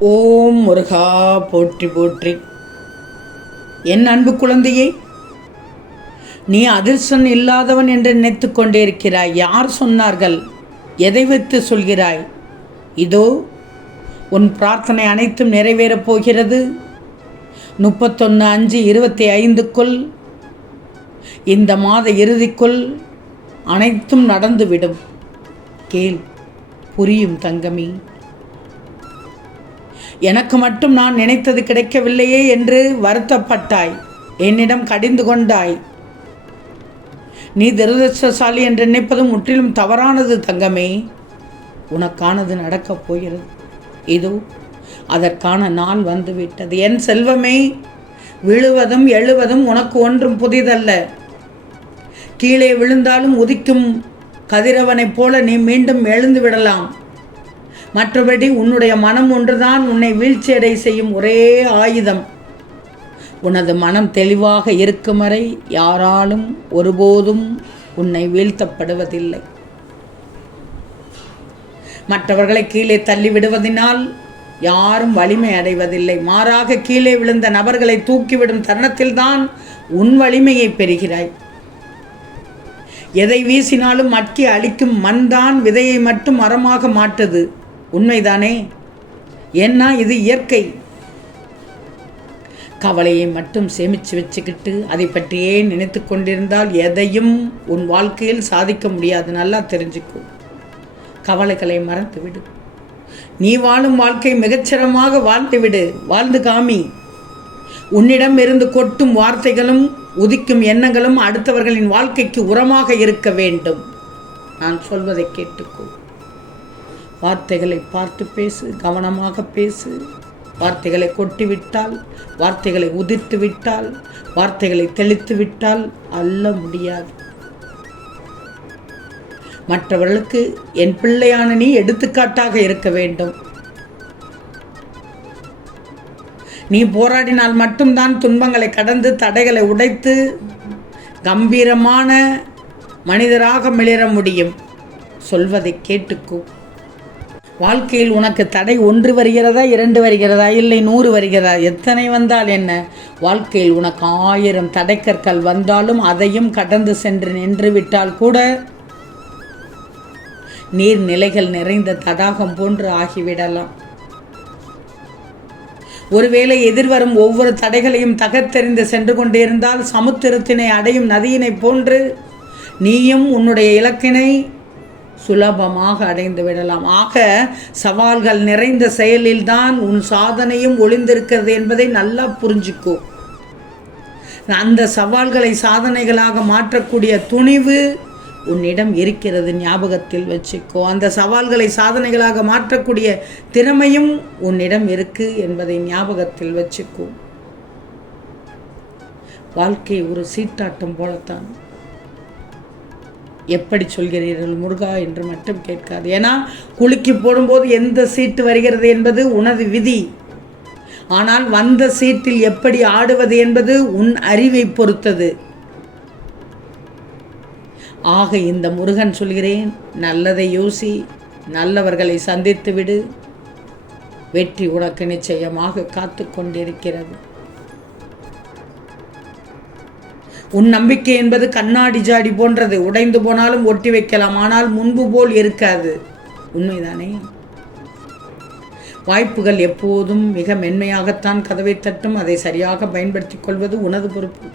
ஓம் முருகா போற்றி போற்றி. என் அன்பு குழந்தையே நீ அதிர்ஷ்டம் இல்லாதவன் என்று நினைத்து கொண்டே இருக்கிறாய் யார் சொன்னார்கள்? எதை வைத்து சொல்கிறாய்? இதோ உன் பிரார்த்தனை அனைத்தும் நிறைவேறப் போகிறது. முப்பத்தொன்று அஞ்சு இருபத்தி ஐந்துக்குள் இந்த மாத இறுதிக்குள் அனைத்தும் நடந்துவிடும். கேள் புரியும் தங்கமி. எனக்கு மட்டும் நான் நினைத்தது கிடைக்கவில்லையே என்று வருத்தப்பட்டாய். என்னிடம் கடிந்து கொண்டாய். நீ துரதிருஷ்டசாலி என்று நினைப்பது முற்றிலும் தவறானது தங்கமே. உனக்கானது நடக்கப் போகிறது. இதோ அதற்கான நாள் வந்துவிட்டது. என் செல்வமே விழுவதும் எழுவதும் உனக்கு ஒன்றும் புதிதல்ல. கீழே விழுந்தாலும் உதிக்கும் கதிரவனைப் போல நீ மீண்டும் எழுந்து விடலாம். மற்றபடி உன்னுடைய மனம் ஒன்றுதான் உன்னை வீழ்ச்சியடை செய்யும் ஒரே ஆயுதம். உனது மனம் தெளிவாக இருக்கும் வரை யாராலும் ஒருபோதும் உன்னை வீழ்த்தப்படுவதில்லை. மற்றவர்களை கீழே தள்ளிவிடுவதனால் யாரும் வலிமை அடைவதில்லை. மாறாக கீழே விழுந்த நபர்களை தூக்கிவிடும் தருணத்தில்தான் உன் வலிமையை பெறுகிறாய். எதை வீசினாலும் மட்கி அழிக்கும் மண்தான் விதையை மட்டும் மரமாக மாட்டுது உண்மைதானே? ஏன்னா இது இயற்கை. கவலையை மட்டும் சேமித்து வச்சுக்கிட்டு அதை பற்றியே நினைத்து கொண்டிருந்தால் எதையும் உன் வாழ்க்கையில் சாதிக்க முடியாது. நல்லா தெரிஞ்சுக்கும் கவலைகளை மறந்துவிடு. நீ வாழும் வாழ்க்கை மிகச்சிரமாக வாழ்ந்துவிடு. வாழ்ந்து காமி. உன்னிடம் இருந்து கொட்டும் வார்த்தைகளும் உதிக்கும் எண்ணங்களும் அடுத்தவர்களின் வாழ்க்கைக்கு உரமாக இருக்க வேண்டும். நான் சொல்வதை கேட்டுக்கோ. வார்த்தைகளை பார்த்து பேசு கவனமாக பேசு. வார்த்தைகளை கொட்டிவிட்டால் வார்த்தைகளை உதிர்த்து விட்டால் வார்த்தைகளை தெளித்து விட்டால் அல்ல முடியாது. மற்றவர்களுக்கு என் பிள்ளையான நீ எடுத்துக்காட்டாக இருக்க வேண்டும். நீ போராடினால் மட்டும்தான் துன்பங்களை கடந்து தடைகளை உடைத்து கம்பீரமான மனிதராக மிளிர முடியும். சொல்வதை கேட்டுக்கோ. வாழ்க்கையில் உனக்கு தடை ஒன்று வருகிறதா இரண்டு வருகிறதா இல்லை நூறு வருகிறதா? எத்தனை வந்தால் என்ன? வாழ்க்கையில் உனக்கு ஆயிரம் தடைக்கற்கள் வந்தாலும் அதையும் கடந்து சென்று நின்று விட்டால் கூட நீர்நிலைகள் நிறைந்த தடாகம் போன்று ஆகிவிடலாம். ஒருவேளை எதிர்வரும் ஒவ்வொரு தடைகளையும் தகர்த்தெறிந்து சென்று கொண்டிருந்தால் சமுத்திரத்தினை அடையும் நதியினை போன்று நீயும் உன்னுடைய இலக்கினை சுலபமாக அடைந்து விடலாம். ஆக சவால்கள் நிறைந்த செயலில்தான் உன் சாதனையும் ஒளிந்திருக்கிறது என்பதை நல்லா புரிஞ்சுக்கோ. அந்த சவால்களை சாதனைகளாக மாற்றக்கூடிய துணிவு உன்னிடம் இருக்கிறது ஞாபகத்தில் வச்சுக்கோ. அந்த சவால்களை சாதனைகளாக மாற்றக்கூடிய திறமையும் உன்னிடம் இருக்கு என்பதை ஞாபகத்தில் வச்சுக்கோ. வாழ்க்கை ஒரு சீட்டாட்டம் போலத்தான். எப்படி சொல்கிறீர்கள் முருகா என்று மட்டும் கேட்காது. ஏன்னா குலுக்கி போடும்போது எந்த சீட்டு வருகிறது என்பது உனது விதி. ஆனால் வந்த சீட்டில் எப்படி ஆடுவது என்பது உன் அறிவை பொறுத்தது. ஆக இந்த முருகன் சொல்கிறேன் நல்லதை யோசி நல்லவர்களை சந்தித்து விடு வெற்றி உனக்கு நிச்சயமாக காத்து கொண்டிருக்கிறது உன் நம்பிக்கை என்பது கண்ணாடி ஜாடி போன்றது. உடைந்து போனாலும் ஒட்டி வைக்கலாம் ஆனால் முன்பு போல் இருக்காது. உண்மைதானே? வாய்ப்புகள் எப்போதும் மிக மென்மையாகத்தான் கதவை தட்டும். அதை சரியாக பயன்படுத்திக் கொள்வது உனது பொறுப்பு.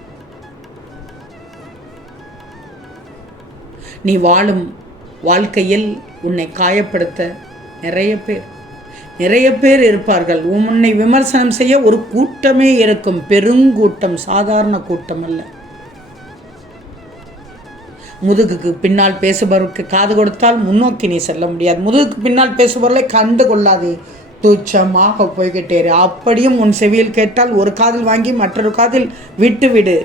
நீ வாழும் வாழ்க்கையில் உன்னை காயப்படுத்த நிறைய பேர் நிறைய பேர் இருப்பார்கள். உன்னை விமர்சனம் செய்ய ஒரு கூட்டமே இருக்கும். பெருங்கூட்டம் சாதாரண கூட்டம் அல்ல. முதுகுக்கு பின்னால் பேசுபவருக்கு காது கொடுத்தால் முன்னோக்கி நீ செல்ல முடியாது. முதுகுக்கு பின்னால் பேசுபவர்களை கண்டு கொள்ளாதே. துச்சமாக போய்கிட்டேரு. அப்படியும் உன் செவியில் கேட்டால் ஒரு காதில் வாங்கி மற்றொரு காதில் விட்டுவிடு.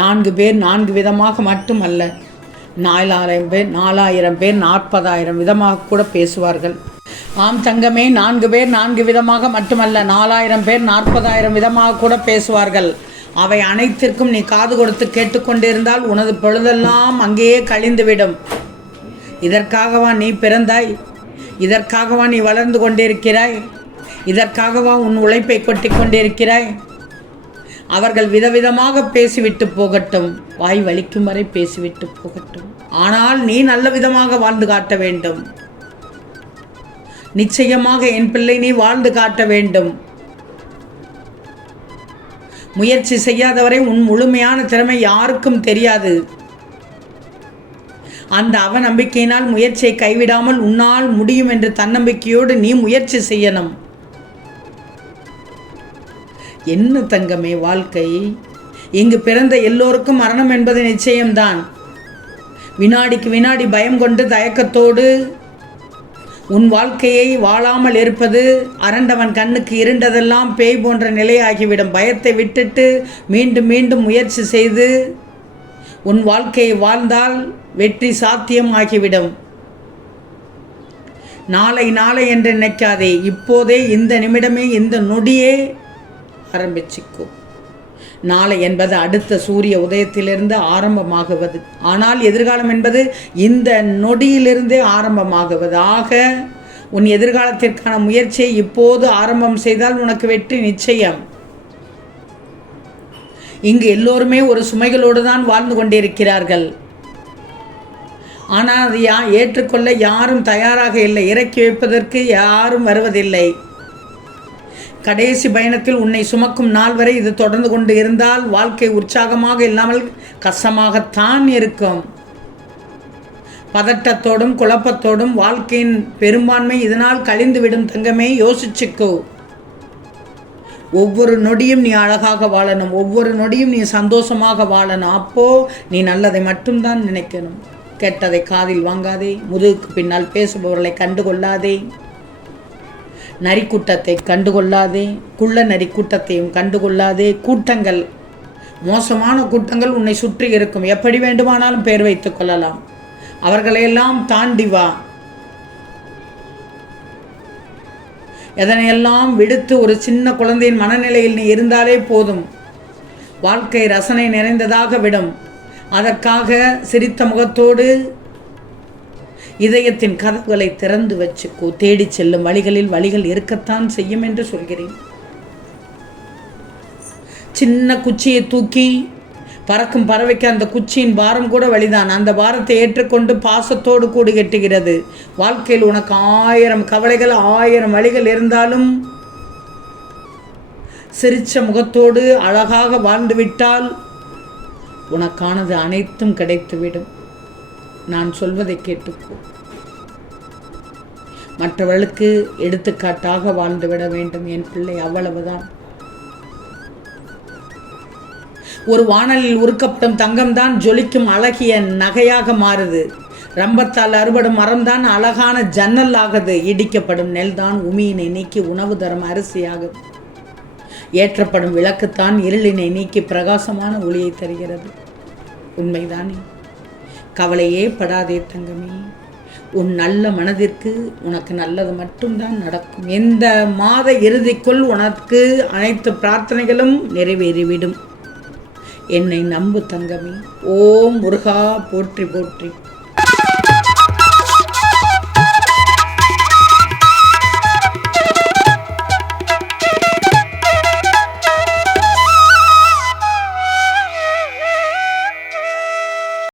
நான்கு பேர் நான்கு விதமாக மட்டுமல்ல நாலாயிரம் பேர் நாலாயிரம் பேர் நாற்பதாயிரம் விதமாக கூட பேசுவார்கள். ஆம் தங்கமே நான்கு பேர் நான்கு விதமாக மட்டுமல்ல நாலாயிரம் பேர் நாற்பதாயிரம் விதமாக கூட பேசுவார்கள். அவை அனைத்திற்கும் நீ காது கொடுத்து கேட்டுக்கொண்டிருந்தால் உனது பொழுதெல்லாம் அங்கேயே கழிந்துவிடும். இதற்காகவா நீ பிறந்தாய்? இதற்காகவா நீ வளர்ந்து கொண்டிருக்கிறாய்? இதற்காகவா உன் உழைப்பை கொட்டி கொண்டிருக்கிறாய்? அவர்கள் விதவிதமாக பேசிவிட்டு போகட்டும். வாய் வலிக்கும் வரை பேசிவிட்டு போகட்டும். ஆனால் நீ நல்ல விதமாக வாழ்ந்து காட்ட வேண்டும். நிச்சயமாக என் பிள்ளை நீ வாழ்ந்து காட்ட வேண்டும். முயற்சி செய்யாதவரை உன் முழுமையான திறமை யாருக்கும் தெரியாது. அந்த அவநம்பிக்கையினால் முயற்சியை கைவிடாமல் உன்னால் முடியும் என்று தன்னம்பிக்கையோடு நீ முயற்சி செய்யணும். என்ன தங்கமே வாழ்க்கை? இங்கு பிறந்த எல்லோருக்கும் மரணம் என்பது நிச்சயம்தான். வினாடிக்கு வினாடி பயம் கொண்டு தயக்கத்தோடு உன் வாழ்க்கையை வாழாமல் இருப்பது அரண்டவன் கண்ணுக்கு இருண்டதெல்லாம் பேய் போன்ற நிலையாகிவிடும். பயத்தை விட்டுட்டு மீண்டும் மீண்டும் முயற்சி செய்து உன் வாழ்க்கையை வாழ்ந்தால் வெற்றி சாத்தியம் ஆகிவிடும் நாளை நாளை என்று நினைக்காதே. இப்போதே இந்த நிமிடமே இந்த நொடியே ஆரம்பிச்சிக்கும் நாளை என்பது அடுத்த சூரிய உதயத்திலிருந்து ஆரம்பமாகுவது. ஆனால் எதிர்காலம் என்பது இந்த நொடியிலிருந்தே ஆரம்பமாகுவது. ஆக உன் எதிர்காலத்திற்கான முயற்சியை இப்போது ஆரம்பம் செய்தால் உனக்கு வெற்றி நிச்சயம். இங்கு எல்லோருமே ஒரு சுமைகளோடு தான் வாழ்ந்து கொண்டிருக்கிறார்கள். ஆனால் அது யா ஏற்றுக்கொள்ள யாரும் தயாராக இல்லை. இறக்கி வைப்பதற்கு யாரும் வருவதில்லை. கடைசி பயணத்தில் உன்னை சுமக்கும் நாள் வரை இது தொடர்ந்து கொண்டு இருந்தால் வாழ்க்கை உற்சாகமாக இல்லாமல் கஷ்டமாகத்தான் இருக்கும். பதட்டத்தோடும் குழப்பத்தோடும் வாழ்க்கையின் பெரும்பான்மை இதனால் கழிந்துவிடும் தங்கமே யோசிச்சுக்கோ. ஒவ்வொரு நொடியும் நீ அழகாக வாழணும். ஒவ்வொரு நொடியும் நீ சந்தோஷமாக வாழணும். அப்போ நீ நல்லதை மட்டும்தான் நினைக்கணும். கெட்டதை காதில் வாங்காதே. முதுகுக்கு பின்னால் பேசுபவர்களை கண்டுகொள்ளாதே. நரிக்கூட்டத்தை கண்டுகொள்ளாதே குள்ள நரிக்கூட்டத்தையும் கண்டுகொள்ளாதே. கூட்டங்கள் மோசமான கூட்டங்கள் உன்னை சுற்றி இருக்கும். எப்படி வேண்டுமானாலும் பெயர் வைத்துக் கொள்ளலாம். அவர்களையெல்லாம் தாண்டி வா. எதனையெல்லாம் விடுத்து ஒரு சின்ன குழந்தையின் மனநிலையில் நீ இருந்தாலே போதும். வாழ்க்கை ரசனை நிறைந்ததாக விடும். அதற்காக சிரித்த முகத்தோடு இதயத்தின் கதவுகளை திறந்து வச்சுக்கோ தேடி செல்லும் வழிகளில் வழிகள் இருக்கத்தான் செய்யும் என்று சொல்கிறேன். சின்ன குச்சியை தூக்கி பறக்கும் பறவைக்கு அந்த குச்சியின் பாரம் கூட வழிதான். அந்த பாரத்தை ஏற்றுக்கொண்டு பாசத்தோடு கூடு கெட்டுகிறது. வாழ்க்கையில் உனக்கு ஆயிரம் கவலைகள் ஆயிரம் வழிகள் இருந்தாலும் சிரிச்ச முகத்தோடு அழகாக வாழ்ந்துவிட்டால் உனக்கானது அனைத்தும் கிடைத்துவிடும். நான் சொல்வதை கேட்டுக்கோ. மற்றவர்களுக்கு எடுத்துக்காட்டாக வாழ்ந்துவிட வேண்டும். என் பிள்ளை அவ்வளவுதான். ஒரு வானலில் உருக்கப்படும் தங்கம்தான் ஜொலிக்கும் அழகிய நகையாக மாறுது. ரம்பத்தால் அறுபடும் மரம்தான் அழகான ஜன்னல் ஆகுது இடிக்கப்படும் நெல்தான் உமியினை நீக்கி உணவு தரும் அரிசியாகும் ஏற்றப்படும் விளக்குத்தான் இருளினை நீக்கி பிரகாசமான ஒளியை தருகிறது. உண்மைதானே? கவலையே படாதே தங்கமே. உன் நல்ல மனதிற்கு உனக்கு நல்லது மட்டும்தான் நடக்கும். இந்த மாத இறுதிக்குள் உனக்கு அனைத்து பிரார்த்தனைகளும் நிறைவேறிவிடும். என்னை நம்பு தங்கமே. ஓம் முருகா போற்றி போற்றி.